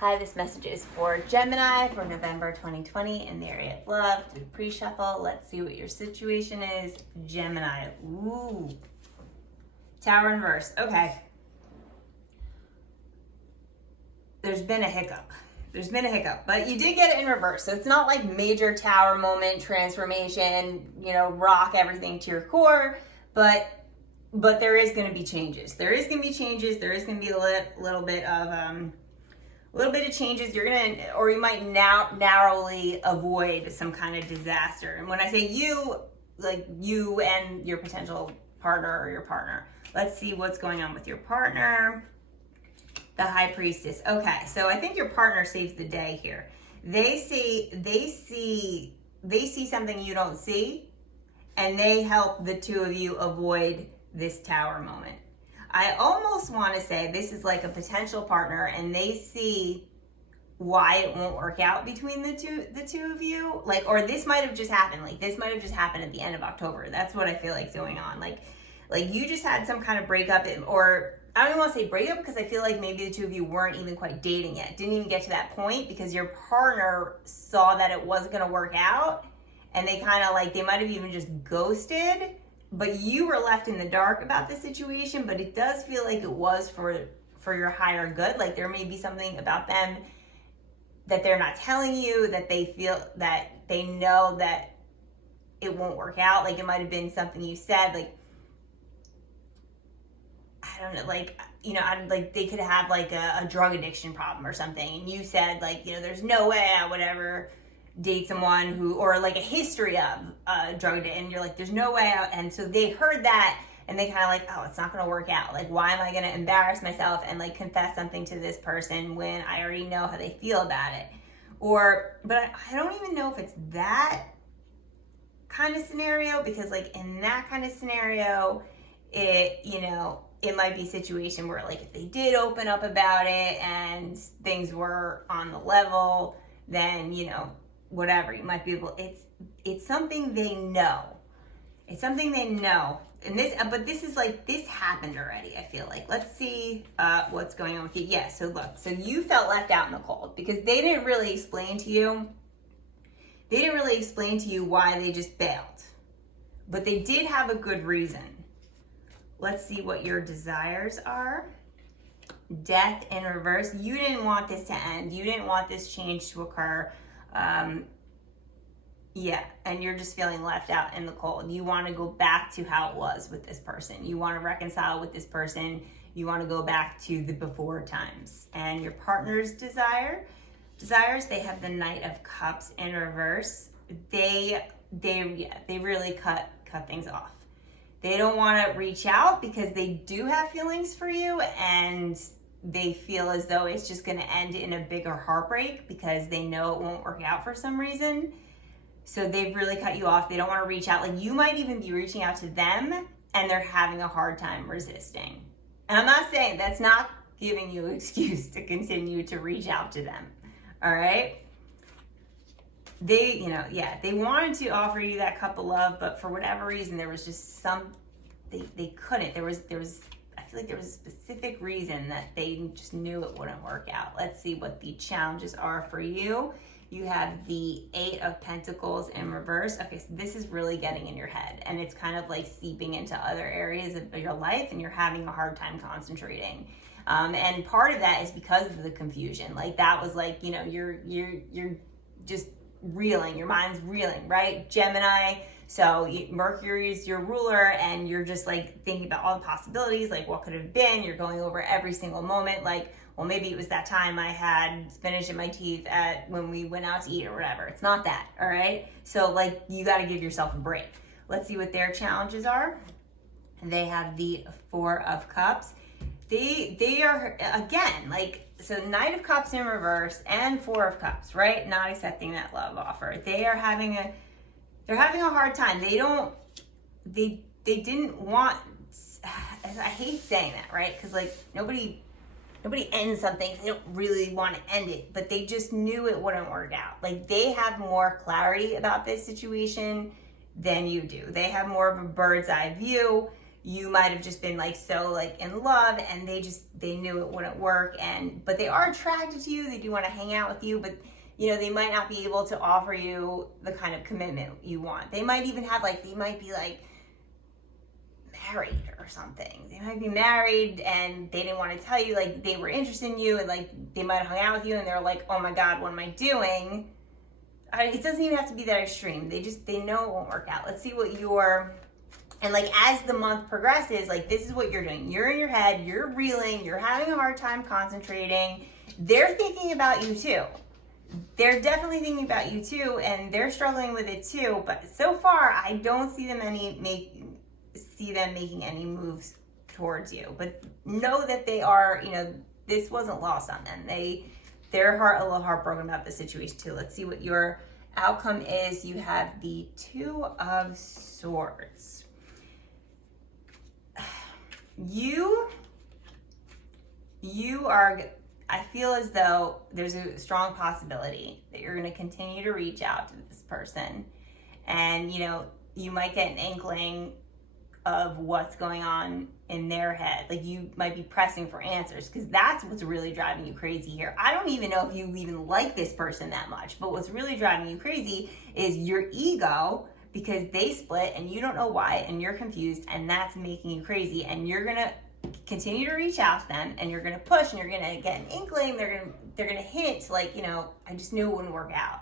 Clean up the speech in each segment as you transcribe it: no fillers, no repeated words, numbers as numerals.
Hi, this message is for Gemini for November 2020 in the area of love. Do pre-shuffle. Let's see what your situation is. Gemini. Ooh. Tower in reverse. Okay. There's been a hiccup. But you did get it in reverse. So it's not like major tower moment, transformation, rock everything to your core. But there is going to be changes. There is going to be a little bit of changes. You're gonna, or you might now narrowly avoid some kind of disaster. And when I say you, like you and your potential partner or your partner. Let's see what's going on with your partner. The High Priestess. Okay, so I think your partner saves the day here. They see something you don't see, and they help the two of you avoid this tower moment. I almost want to say this is like a potential partner and they see why it won't work out between the two of you. Or this might have just happened. This might have just happened at the end of October. That's what I feel like is going on. Like you just had some kind of breakup, or I don't even want to say breakup because I feel like maybe the two of you weren't even quite dating yet. Didn't even get to that point because your partner saw that it wasn't going to work out, and they kind of they might have even just ghosted. But you were left in the dark about the situation, but it does feel like it was for your higher good. Like there may be something about them that they're not telling you, that they feel that they know that it won't work out. Like it might have been something you said, I don't know, they could have a drug addiction problem or something. And you said there's no way I would ever date someone who, or a history of drug addiction, and you're like, there's no way out. And so they heard that and they kind of oh, it's not going to work out. Why am I going to embarrass myself and confess something to this person when I already know how they feel about it? But I don't even know if it's that kind of scenario, because in that kind of scenario, it might be a situation where if they did open up about it and things were on the level, then, whatever, you might be able, it's something they know. It's something they know. And this is this happened already, I feel like. Let's see what's going on with you. Yeah, so look, so you felt left out in the cold because they didn't really explain to you. Why they just bailed. But they did have a good reason. Let's see what your desires are. Death in reverse. You didn't want this to end. You didn't want this change to occur. And you're just feeling left out in the cold. You want to go back to how it was with this person. You want to reconcile with this person. You want to go back to the before times. And your partner's desires, they have the Knight of Cups in reverse. They really cut things off. They don't want to reach out because they do have feelings for you, and they feel as though it's just going to end in a bigger heartbreak because they know it won't work out for some reason. So they've really cut you off. They don't want to reach out. You might even be reaching out to them and they're having a hard time resisting. And I'm not saying, that's not giving you an excuse to continue to reach out to them. All right? They wanted to offer you that cup of love, but for whatever reason, there was just they couldn't. I feel like there was a specific reason that they just knew it wouldn't work out. Let's see what the challenges are for you. You have the 8 of Pentacles in reverse. Okay, so this is really getting in your head, and it's kind of seeping into other areas of your life, and you're having a hard time concentrating. And part of that is because of the confusion. That was you're just reeling. Your mind's reeling, right? Gemini. So Mercury is your ruler, and you're just thinking about all the possibilities, what could have been. You're going over every single moment, well, maybe it was that time I had spinach in my teeth when we went out to eat or whatever. It's not that, all right? So you got to give yourself a break. Let's see what their challenges are. They have the 4 of Cups. They are, again, so Knight of Cups in reverse and 4 of Cups, right? Not accepting that love offer. They're having a hard time. They didn't want, I hate saying that, right? Because nobody ends something if they don't really want to end it, but they just knew it wouldn't work out. They have more clarity about this situation than you do. They have more of a bird's eye view. you might have just been like so like in love, and they knew it wouldn't work, but they are attracted to you. They do want to hang out with you, but you know, they might not be able to offer you the kind of commitment you want. They might even have they might be like married or something. They might be married and they didn't want to tell you, like they were interested in you, and like they might have hung out with you and they're like, oh my God, what am I doing? It doesn't even have to be that extreme. They know it won't work out. Let's see what and like as the month progresses, like this is what you're doing. You're in your head, you're reeling, you're having a hard time concentrating. They're thinking about you too. They're definitely thinking about you too, and they're struggling with it too. But so far, I don't see them making any moves towards you. But know that they are, you know, this wasn't lost on them. They're a little heartbroken about the situation too. Let's see what your outcome is. You have the Two of Swords. You are, I feel as though there's a strong possibility that you're going to continue to reach out to this person, and you know, you might get an inkling of what's going on in their head. Like you might be pressing for answers, because that's what's really driving you crazy here. I don't even know if you even like this person that much, but what's really driving you crazy is your ego, because they split and you don't know why, and you're confused, and that's making you crazy. And you're gonna continue to reach out to them, and you're gonna push, and you're gonna get an inkling. They're gonna hint, like, you know, I just knew it wouldn't work out.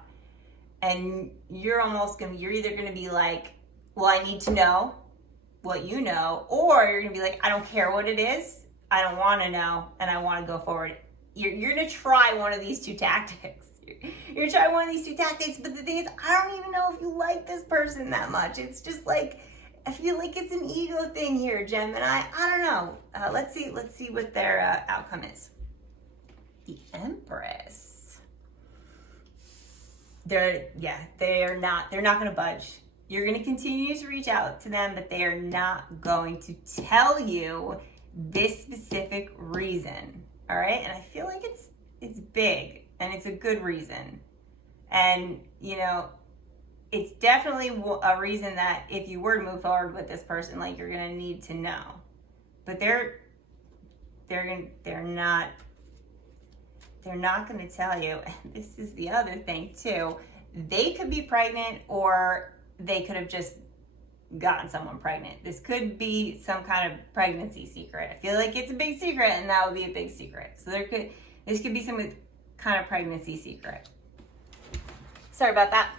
And you're either gonna be like, well, I need to know what you know, or you're gonna be like, I don't care what it is, I don't want to know, and I want to go forward. You're gonna try one of these two tactics. You're trying one of these two tactics, but the thing is, I don't even know if you like this person that much. It's just like, I feel like it's an ego thing here, Gemini. I don't know. Let's see what their outcome is. The Empress. They're not going to budge. You're going to continue to reach out to them, but they are not going to tell you this specific reason. All right, and I feel like it's big. And it's a good reason. And, you know, it's definitely a reason that if you were to move forward with this person, like, you're going to need to know. But they're not going to tell you. And this is the other thing, too. They could be pregnant, or they could have just gotten someone pregnant. This could be some kind of pregnancy secret. I feel like it's a big secret, and that would be a big secret. So this could be some kind of pregnancy secret. Sorry about that.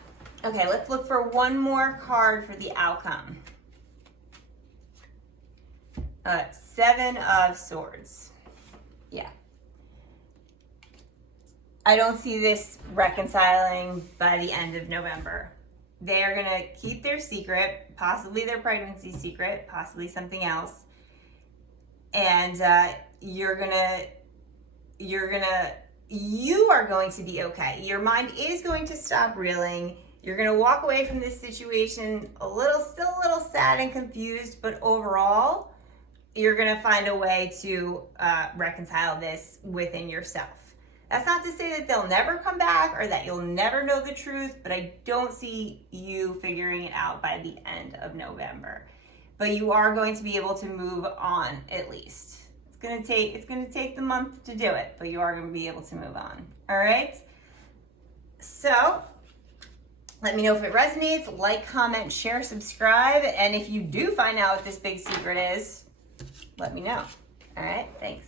Okay, let's look for one more card for the outcome. Seven of Swords. Yeah. I don't see this reconciling by the end of November. They are going to keep their secret, possibly their pregnancy secret, possibly something else. And you are going to be okay. Your mind is going to stop reeling. You're going to walk away from this situation still a little sad and confused, but overall, you're going to find a way to reconcile this within yourself. That's not to say that they'll never come back or that you'll never know the truth, but I don't see you figuring it out by the end of November. But you are going to be able to move on, at least. It's gonna take the month to do it, but you are gonna be able to move on. All right. So let me know if it resonates. Like, comment, share, subscribe, and if you do find out what this big secret is, let me know. All right. Thanks.